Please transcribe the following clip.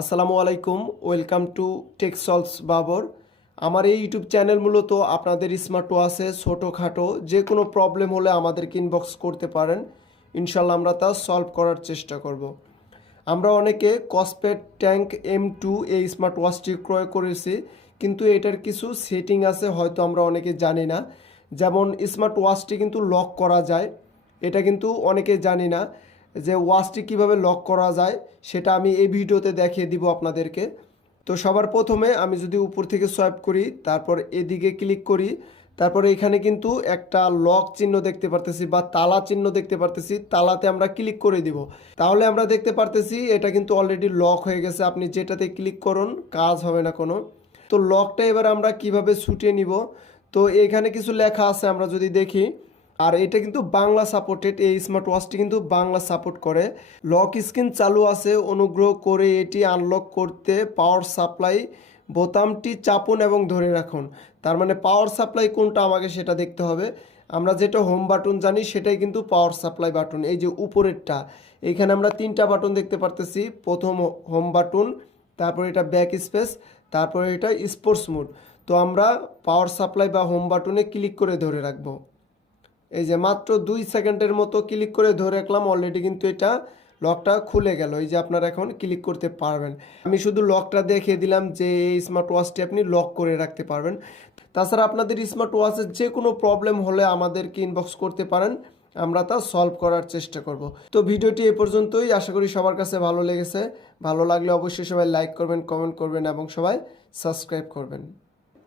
আসসালামু আলাইকুম, welcome two টেক্সলস Babur. আমার এই ইউটিউব চ্যানেল মূলত আপনাদের স্মার্ট ওয়াচে ছোটোখাটো যে কোনো প্রবলেম হলে আমাদেরকে ইনবক্স করতে পারেন। ইনশাল্লাহ আমরা তা সলভ করার চেষ্টা করব। আমরা অনেকে কসপেট ট্যাঙ্ক এম টু এই স্মার্ট ওয়াচটি ক্রয় করেছি, কিন্তু এটার কিছু সেটিং আছে হয়তো আমরা অনেকে জানি না। যেমন স্মার্ট ওয়াচটি কিন্তু লক করা যায়, এটা কিন্তু অনেকে জানি না। যে ওয়াচটি কীভাবে লক করা যায়, সেটা আমি এই ভিডিওতে দেখিয়ে দিব আপনাদেরকে। তো সবার প্রথমে আমি যদি উপর থেকে সোয়াইপ করি, তারপর এদিকে ক্লিক করি, তারপরে এখানে কিন্তু একটা লক চিহ্ন দেখতে পারতেছি বা তালা চিহ্ন দেখতে পারতেছি, তালাতে আমরা ক্লিক করে দিব। তাহলে আমরা দেখতে পারতেছি এটা কিন্তু অলরেডি লক হয়ে গেছে, আপনি যেটাতে ক্লিক করুন, কাজ হবে না কোনো। তো লকটা এবার আমরা কীভাবে ছুটিয়ে নিব? তো এখানে কিছু লেখা আছে, আমরা যদি দেখি। আর এটা কিন্তু বাংলা সাপোর্টেড এই স্মার্ট ওয়াচটি কিন্তু বাংলা সাপোর্ট করে। লক স্ক্রিন চালু আছে, অনুগ্রহ করে এটি আনলক করতে পাওয়ার সাপ্লাই বোতামটি চাপুন এবং ধরে রাখুন। তার মানে পাওয়ার সাপ্লাই কোনটা আমাকে সেটা দেখতে হবে। আমরা যেটা হোম বাটন জানি, সেটাই কিন্তু পাওয়ার সাপ্লাই বাটন এই যে উপরেরটা। এখানে আমরা তিনটা বাটন দেখতে পারতেছি। প্রথম হোম বাটন তারপর এটা ব্যাক স্পেস তারপরে এটা স্পোর্টস মুড তো আমরা পাওয়ার সাপ্লাই বা হোম বাটনে ক্লিক করে ধরে রাখব। এই যে মাত্র দুই সেকেন্ডের মতো ক্লিক করে ধরে রাখলাম অলরেডি কিন্তু এটা লকটা খুলে গেল। এই যে আপনারা এখন ক্লিক করতে পারবেন। আমি শুধু লকটা দেখিয়ে দিলাম যে এই স্মার্ট ওয়াচটি আপনি লক করে রাখতে পারবেন। তাছাড়া আপনাদের স্মার্ট ওয়াচের যে কোনো প্রবলেম হলে আমাদেরকে ইনবক্স করতে পারেন। আমরা তা সলভ করার চেষ্টা করব। তো ভিডিওটি এ পর্যন্তই। আশা করি সবার কাছে ভালো লেগেছে। ভালো লাগলে অবশ্যই সবাই লাইক করবেন কমেন্ট করবেন এবং সবাই সাবস্ক্রাইব করবেন।